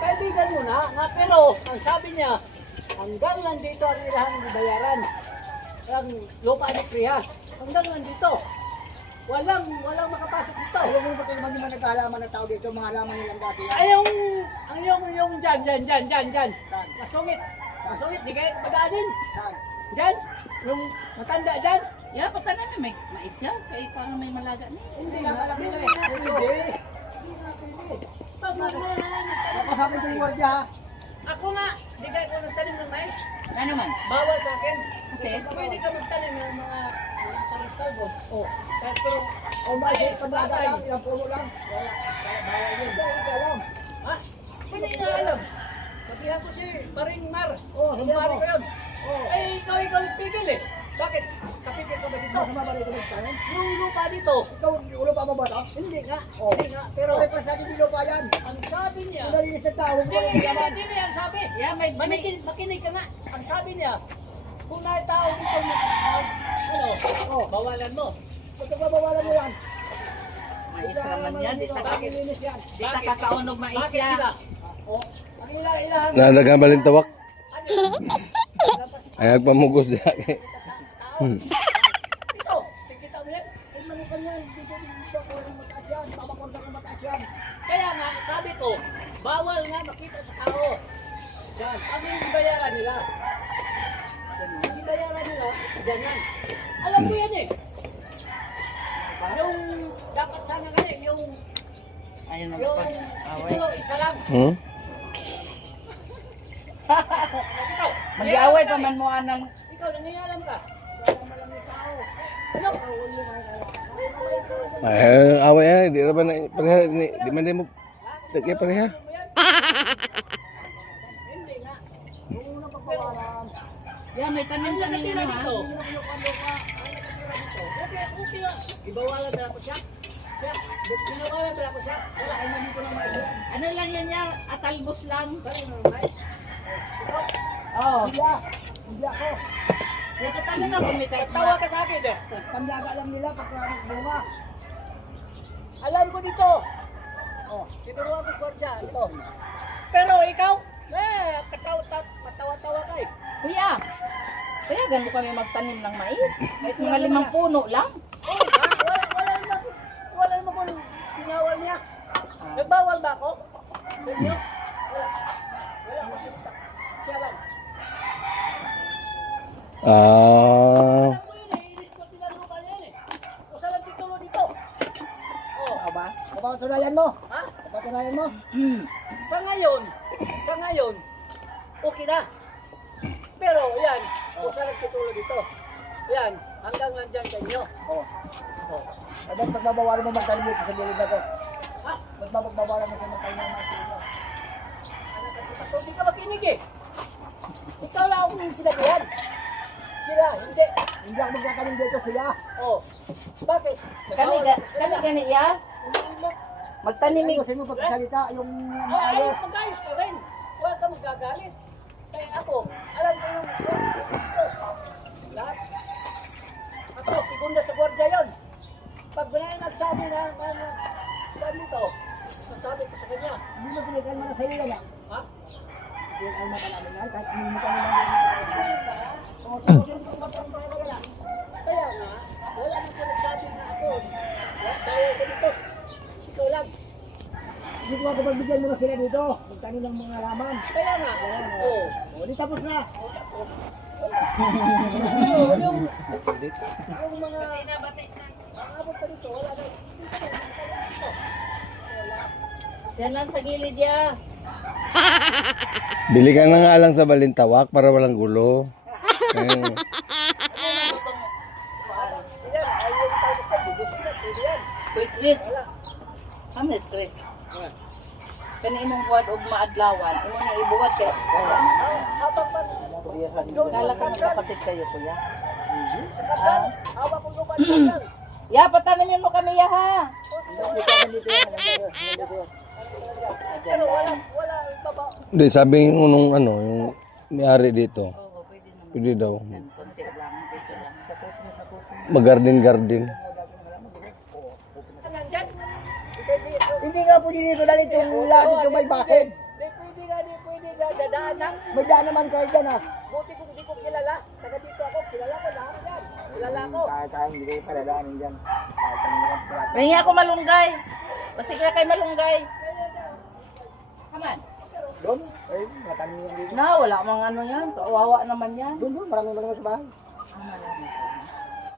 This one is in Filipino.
kaibigan mo na, pero ang sabi niya, hanggang nandito ang ilahan ng bayaran. Ang lupa ni Prihas. Hanggang nandito. Walang makapasok dito. Alam mo ba kung naman yung nag-aalaman na tao dito, mga alaman nilang dati yan? Ay, yung dyan. Masungit, di kayo madaanin. Saan? Dyan, yung matanda dyan. Ya, pata namin may mais yan. Kaya parang may malaga na. Hindi lang alam nila eh. Dito. Hindi na pwede. Pag magmamahan, Nakasabi ko yung gwardiya ha. ako nga, di kayo ko nagtanim ng mais. Ano man? Bawal sa akin. Kasi? Pwede ka magtanim ng mga talbos. Oh, pero O may paglaga lang, ilang puno lang. wala. Bawal yun. Hindi ka alam. Ha? Hindi na alam. Sabihan ko si Paring Mar. Oh, Kung sabihan pari mo. ko yun. Oh. Eh, ikaw nagpigil eh. Bakit? Kapigil ka ba dito? Masama ba rito magtanim? Yung lupa dito. Ikaw, ulo pa mo ba ito? Hindi nga. Oh. Hindi nga. Pero Pero pa sa akin, dilo pa yan. ang sabi niya, Kung nalinis ng tao, huwag mo lang yaman. Dili ang sabi. Ya, may Makinig ka nga. Ang sabi niya, kung na tao dito Oh. bawalan mo. Ba't nagbabawalan mo yan? mais naman yan. Di ta Linis yan. di ta kakaunog mais Bakit yan. sila? Oh, ang ilahan. Nadagang balintawak. Ano? Ay, agpamugos diya. Tao. Ito, tikita mo yan. Eh, manukan yan. Dito, walang mataas yan. Papakorda ng mataas yan. Kaya nga, sabi ko, bawal nga makita sa tao. Yan, ang hindi bayaran nila. Hindi bayaran nila, ganyan. Alam ko yan eh. Yung dapat sana nga yung Ayun yung magpag-away. isa lang. Hmm? Ikaw, Mag-iaway pa man mo anang. Ikaw, nangingialam ka. Ano? Ay, away yan. Di na ba na pareha? Di man din mo. Di pareha. Hindi nga. Yung unang pagbawalan. Ya, may Ang tanim kami nakatira nga. dito. Okay nga. Ibawalan na ako siya. Binawalan na ako siya. Wala, ay nandito na mais. Ano lang yan ya? Atalbos lang. Kaya na mais. Oh. Hindi ako. Ya, patanim na kumita. Tawa ka sa akin eh. Pandaga lang nila pagka bunga. Alam ko dito. Oh, sinuruan ko kwardiya. Ito. Pero ikaw, patawa-tawa ka eh. Kuya, kaya mo kami magtanim ng mais. Kahit mga 5 puno lang. Oh, wala naman kung pinawal niya. Nagbawal ba ako? Sa inyo? Wala ko siya lang. Ah. Alam ko yun eh, inis ko tinalukan yan eh. O sa lang titulo dito. Oh, Aba? Kapatunayan mo. ha? Kapatunayan mo. Sa ngayon, okay na. Pero yan, o sa lang titulo dito. Yan, hanggang nandyan sa inyo. Oh. Oh. At pagbabawalan mo magtanim dito sa gilid na to. Ha? Pagbabawalan mo sa magtanim ng mga sila. So, hindi ka makinig eh. Ikaw lang ako yung sinabihan. Sila, hindi. Hindi ako magkakalim dito sila. Oh. Bakit? Kami gani ya? Magtanim Ano sa inyo pagkasalita, yung Ay, maayos. mag-ayos ka rin. Huwag ka magagalit. Kaya ako, alam ko yung lahat. Ako, segunda sa gwardiya yun. Pag binay nagsabi na dito, sasabi ko sa kanya. Hindi mo pinikalma na sa iyo yan. Ha? Pinikalma ka namin yan. Kahit hindi mo kami lang. Oh, tapos yung pagbabawalan yan. Kaya nga, wala nang ko nagsabi na ako. Dahil ko dito. Ikaw lang. Hindi ko mapagbigyan mo na sila dito. Magtanim ng mga laman. Kaya nga, oo. O, di tapos na. Yung mga abot pa dito, wala na. Diyan lang sa gilid ya. Bili ka na nga lang sa balintawak para walang gulo. Ayun. Yan, ay yung tawag ko, bubus na, pwede yan. Quick Chris. Ames Chris. Kani imong buhat og maadlawan. Imo na ibuhat kay. Habang pa, Kala ka magkapatid kayo kuya. hawak ko lupa dyan. Ya, patanamin mo kami ya ha. Pero wala baba. Hindi, sabi yung unong ano, yung may-ari dito. Oo, pwede naman. Pwede daw. Konti lang, dito lang. Mag-garden-garden. Nandyan. Hindi nga po dito dahil itong lahat dito may bakid. Pwede daan lang. May daan naman kayo dyan ah. Buti kung hindi ko kilala. Taga dito ako, kilala ko lahat yan. Kilala ko. Kaya hindi kayo paladaanin dyan. Kahit anong oras. May ako malunggay. Basi kaya kay malunggay. Kaman. Doon, ay, matanim yan dito. Na, wala mang ano yan. Kawawa naman yan. Doon, maraming sa bahay.